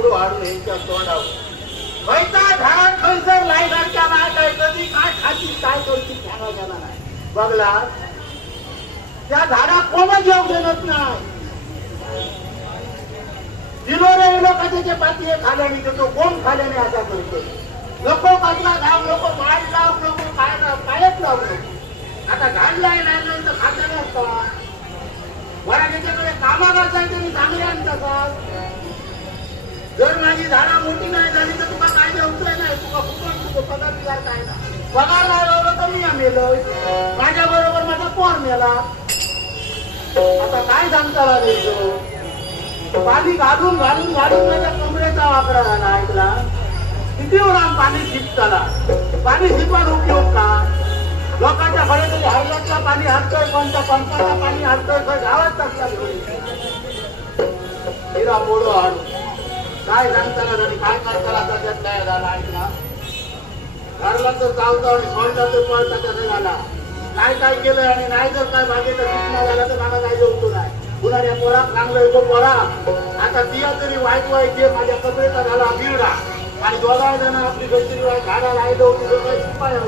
मोडू हाडून यांच्या तोंडावर खैचा झाड खैसर लायसारख्या नाही काय कधी काय खाती काय करती सांगा गेला नाही बघला त्या झाडा कोणच येऊ देत नाही दिलोरे लोकांचे पाती खाल्याने देतो कोण खाल्याने असा करतो लोक कसला घाम लोक माड लाव लोक काय कायच लावू नको आता घाललाय नाही तर खात्याला असतात बरा त्याच्याकडे कामा करता तरी चांगले आणतात जर माझी झाडा मोठी नाही झाली तर तुला काय देऊचंय नाही तुला कुठं पगार बिगार काय ना पगार नाही लावलं तर मी मेलोय माझ्या बरोबर माझा पोर मेला आता काय सांगता लागेल पाणी घालून घालून घालून माझ्या कमरेचा वाकडा झाला ऐकला किती वेळा पाणी शिपताला पाणी शिपवान उपयोग का लोकांच्या घरी तरी हायलातला पाणी हरतोय कोणत्या पंपाला पाणी हरतोय गावात टाकला हिरा मोडो हाडू काय सांगताना झाली काय करताना त्याच्यात नाही झाला ऐकला घरला तर चावता आणि सोडला तर पळता कसं झाला काय काय केलंय आणि नाही जर काय बागेचा शिकणा झाला तर मला काय जेवतो नाही पुन्हा या पोरा चांगलं येतो पोरा आता दिया तरी वाईट वाईट जे माझ्या कपडेचा झाला बिरडा आणि दोघा जण आपली गैतरी वाईट झाडा राहिलं होती काही उपाय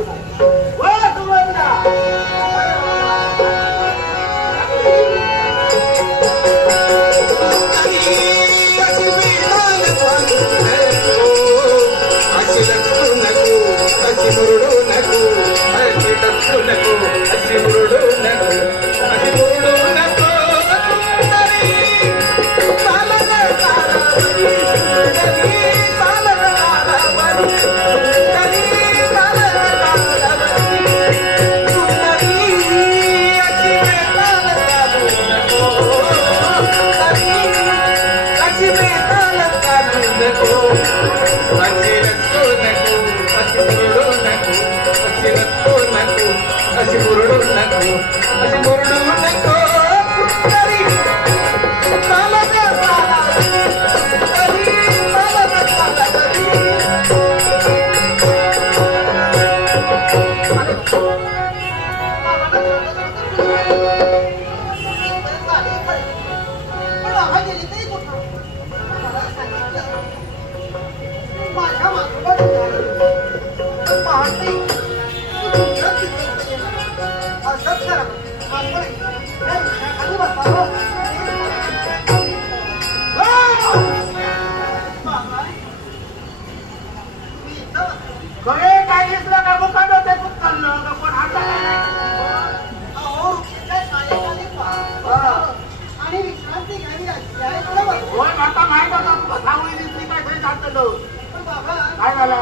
काय झाला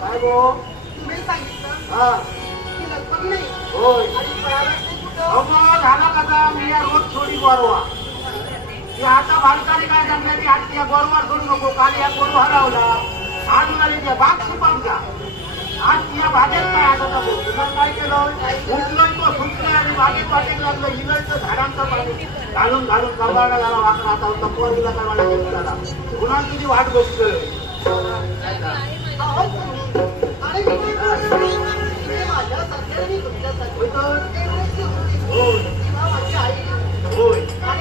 काय गो तुम्ही सांगितलं होय झाला कसा मी या रोज थोडी गोरवा ती आता बालकाने काय सांगलं की आज या गोरवार सोडू नको काल या गोरू हरवला आज मला त्या बाग सुपावला आज या बागेत काय आता तुला काय केलं उठलोय तो सुटलोय आणि बागेत वाटेत लागलं हिलयचं झाडांचं पाणी घालून घालून कंबाळा झाला वाकडा आता तपवर दिला काय मला घेऊन झाला पुन्हा तुझी वाट बघतोय हो